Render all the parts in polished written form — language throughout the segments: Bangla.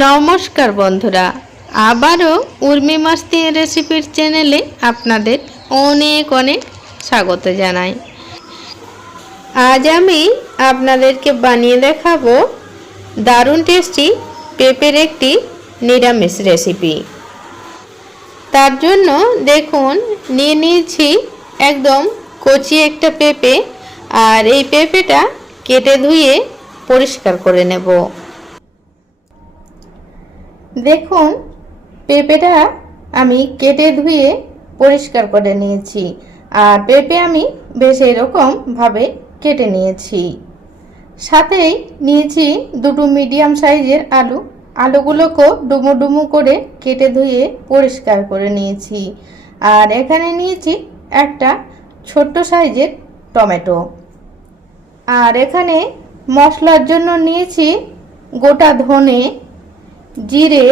নমস্কার বন্ধুরা, আবারও উর্মি মাস্তি রেসিপির চ্যানেলে আপনাদের অনেক অনেক স্বাগত জানাই। আজ আমি আপনাদেরকে বানিয়ে দেখাবো দারুণ টেস্টি পেঁপের একটি নিরামিষ রেসিপি। তার জন্য দেখুন নিয়ে নিয়েছি একদম কচি একটা পেঁপে, আর এই পেঁপেটা কেটে ধুয়ে পরিষ্কার করে নেব। দেখুন পেঁপেটা আমি কেটে ধুয়ে পরিষ্কার করে নিয়েছি, আর পেঁপে আমি বেশ এরকম ভাবে কেটে নিয়েছি। সাথেই নিয়েছি দুটো মিডিয়াম সাইজের আলু। আলুগুলোকেও ডুমো ডুমো করে কেটে ধুয়ে পরিষ্কার করে নিয়েছি। আর এখানে নিয়েছি একটা ছোট্ট সাইজের টমেটো। আর এখানে মশলার জন্য নিয়েছি গোটা ধনে, জিরে,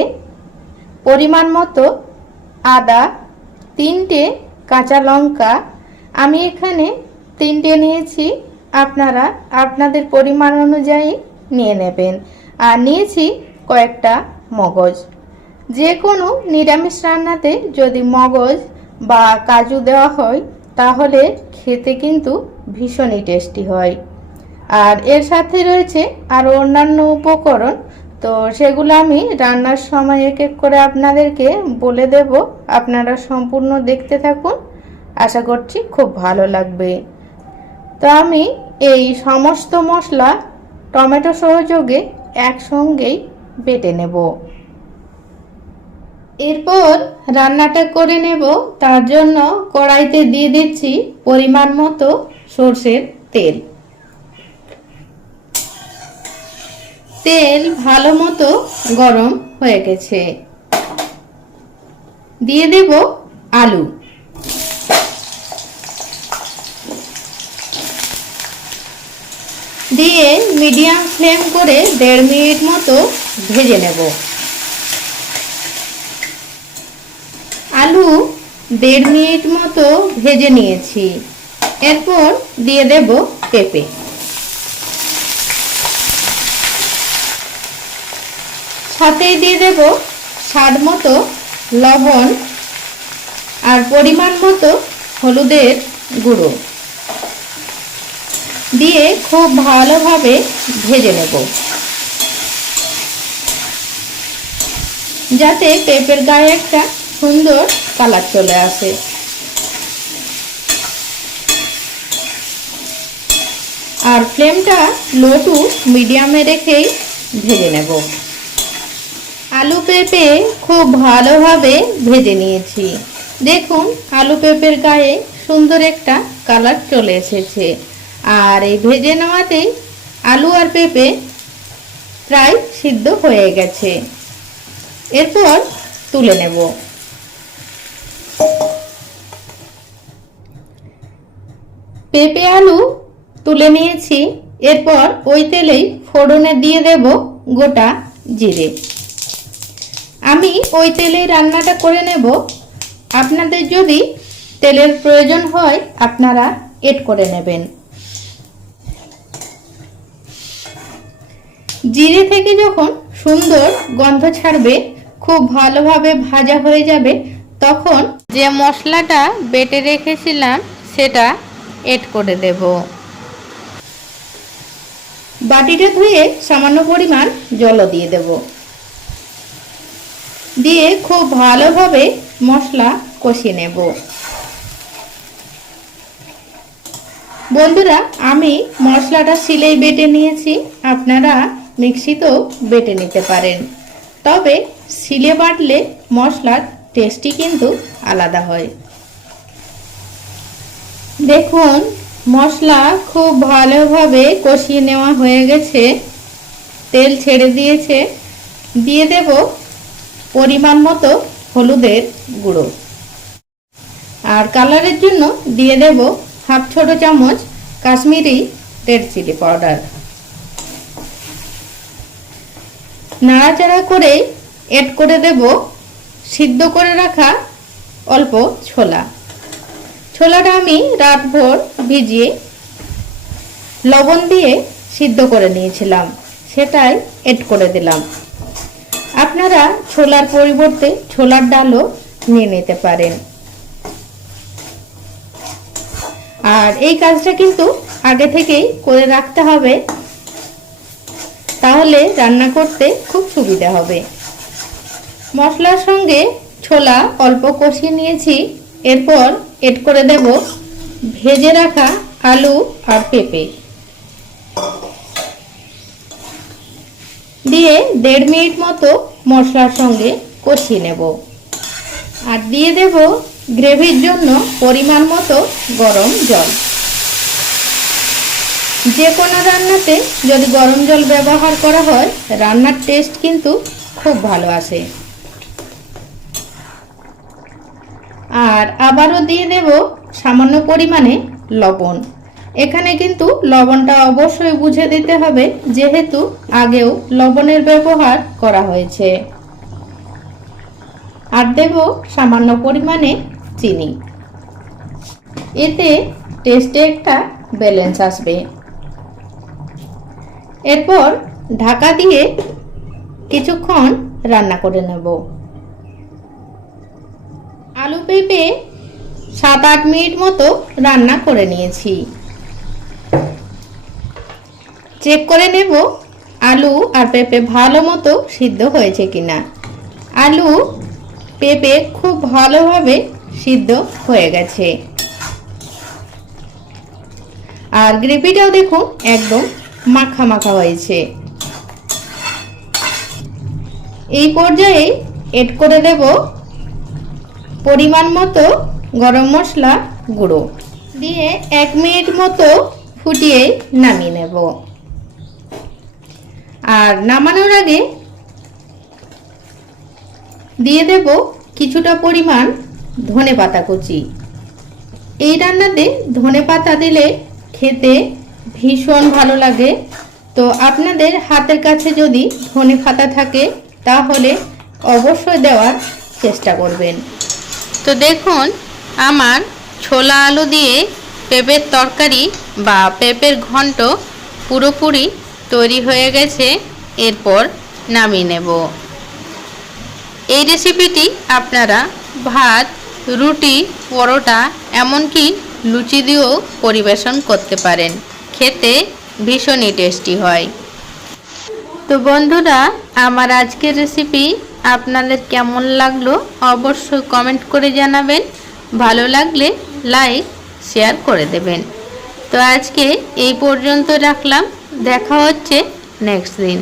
পরিমাণ মতো আদা, 3টে কাঁচা লঙ্কা। আমি এখানে 3টে নিয়েছি, আপনারা আপনাদের পরিমাণ অনুযায়ী নিয়ে নেবেন। আর নিয়েছি কয়েকটা মগজ। যে কোনো নিরামিষ রান্নাতে যদি মগজ বা কাজু দেওয়া হয় তাহলে খেতে কিন্তু ভীষণই টেস্টি হয়। আর এর সাথে রয়েছে আরও অন্যান্য উপকরণ, তো সেগুলো আমি রান্নার সময় এক এক করে আপনাদেরকে বলে দেব। আপনারা সম্পূর্ণ দেখতে থাকুন, আশা করছি খুব ভালো লাগবে। তো আমি এই সমস্ত মশলা টমেটো সহযোগে একসঙ্গেই বেটে নেব। এরপর রান্নাটা করে নেব। তার জন্য কড়াইতে দিয়ে দিচ্ছি পরিমাণ মতো সরষের তেল। তেল ভালো মতো গরম হয়ে গেছে, দিয়ে দেব আলু। দিয়ে মিডিয়াম ফ্লেম করে 1.5 মিনিট মতো ভেজে নেব। আলু 1.5 মিনিট মতো ভেজে নিয়েছি। এরপর দিয়ে দেব পেঁপে। সাথেই দিয়ে দেব স্বাদ মতো লবণ আর পরিমাণ মতো হলুদের গুঁড়ো দিয়ে খুব ভালোভাবে ভেজে নেব, যাতে পেঁপের গায়ে একটা সুন্দর কালার চলে আসে। আর ফ্লেমটা লো টু মিডিয়ামে রেখেই ভেজে নেব। আলু পেঁপে খুব ভালোভাবে ভেজে নিয়েছি। দেখুন আলু পেঁপের গায়ে সুন্দর একটা কালার চলে এসেছে। আর এই ভেজে নেওয়াতেই আলু আর পেঁপে প্রায় সিদ্ধ হয়ে গেছে। এরপর তুলে নেব। পেঁপে আলু তুলে নিয়েছি। এরপর ওই তেলেই ফোড়নে দিয়ে দেব গোটা জিরে। আমি ওই তেলেই রান্নাটা করে নেব। আপনাদের যদি তেলের প্রয়োজন হয় আপনারা এড করে নেবেন। জিরে থেকে যখন সুন্দর গন্ধ ছাড়বে, খুব ভালোভাবে ভাজা হয়ে যাবে, তখন যে মশলাটা বেটে রেখেছিলাম সেটা এড করে দেব। বাটিটা ধুয়ে সামান্য পরিমাণ জলও দিয়ে দেব। দিয়ে খুব ভালোভাবে মশলা কষিয়ে নেব। বন্ধুরা আমি মশলাটা শিলেই বেটে নিয়েছি, আপনারা মিক্সিতেও বেটে নিতে পারেন। তবে শিলে বাটলে মশলার টেস্টই কিন্তু আলাদা হয়। দেখুন মশলা খুব ভালোভাবে কষিয়ে নেওয়া হয়ে গেছে, তেল ছেড়ে দিয়েছে। দিয়ে দেব পরিমাণ মতো হলুদের গুঁড়ো। আর কালারের জন্য দিয়ে দেব হাফ ছোট চামচ কাশ্মীরি রেড চিলি পাউডার। নাড়াচাড়া করে এড করে দেব সিদ্ধ করে রাখা অল্প ছোলা। ছোলাটা আমি রাতভর ভিজিয়ে লবণ দিয়ে সিদ্ধ করে নিয়েছিলাম, সেটাই এড করে দিলাম। আপনারা ছোলার পরিবর্তে ছোলার ডালও নিয়ে নিতে পারেন। আর এই কাজটা কিন্তু আগে থেকেই করে রাখতে হবে, তাহলে রান্না করতে খুব সুবিধা হবে। মশলার সঙ্গে ছোলা অল্প কষিয়ে নিয়েছি। এরপর এড করে দেব ভেজে রাখা আলু আর পেঁপে, দিয়ে 1.5 মিনিট মতো মশলার সঙ্গে কষিয়ে নেব। আর দিয়ে দেব গ্রেভির জন্য পরিমাণ মতো গরম জল। যে কোনো রান্নাতে যদি গরম জল ব্যবহার করা হয়, রান্নার টেস্ট কিন্তু খুব ভালো আসে। আর আবারও দিয়ে দেব সামান্য পরিমাণে লবণ। এখানে কিন্তু লবণটা অবশ্যই বুঝে দিতে হবে, যেহেতু আগেও লবণের ব্যবহার করা হয়েছে। আর দেব সামান্য পরিমাণে চিনি, এতে টেস্টে একটা ব্যালেন্স আসবে। এরপর ঢাকা দিয়ে কিছুক্ষণ রান্না করে নেব। আলু পেঁপে 7-8 মিনিট মতো রান্না করে নিয়েছি। চেক করে নেব আলু আর পেঁপে ভালো মতো সিদ্ধ হয়েছে কিনা। আলু পেঁপে খুব ভালোভাবে সিদ্ধ হয়ে গেছে। আর গ্রেভিটাও দেখুন একদম মাখা মাখা হয়েছে। এই পর্যায়ে এড করে দেব পরিমাণ মতো গরম মশলা গুঁড়ো, দিয়ে 1 মিনিট মতো ফুটিয়ে নামিয়ে নেব। আর নামানোর আগে দিয়ে দেব কিছুটা পরিমাণ ধনেপাতা কুচি। এই রান্নাতে ধনেপাতা দিলে খেতে ভীষণ ভালো লাগে। তো আপনাদের হাতের কাছে যদি ধনেপাতা থাকে তাহলে অবশ্যই দেওয়ার চেষ্টা করবেন। তো দেখুন আমার ছোলা আলু দিয়ে পেঁপের তরকারি বা পেঁপের ঘন্ট পুরোপুরি তৈরি হয়ে গেছে। এরপর নামিয়ে নেব। এই রেসিপিটি আপনারা ভাত, রুটি, পরোটা, এমনকি লুচি দিয়েও পরিবেশন করতে পারেন। খেতে ভীষণই টেস্টি হয়। তো বন্ধুরা, আমার আজকের রেসিপি আপনাদের কেমন লাগলো অবশ্যই কমেন্ট করে জানাবেন। ভালো লাগলে লাইক শেয়ার করে দেবেন। তো আজকে এই পর্যন্ত রাখলাম, দেখা হচ্ছে নেক্সট দিন।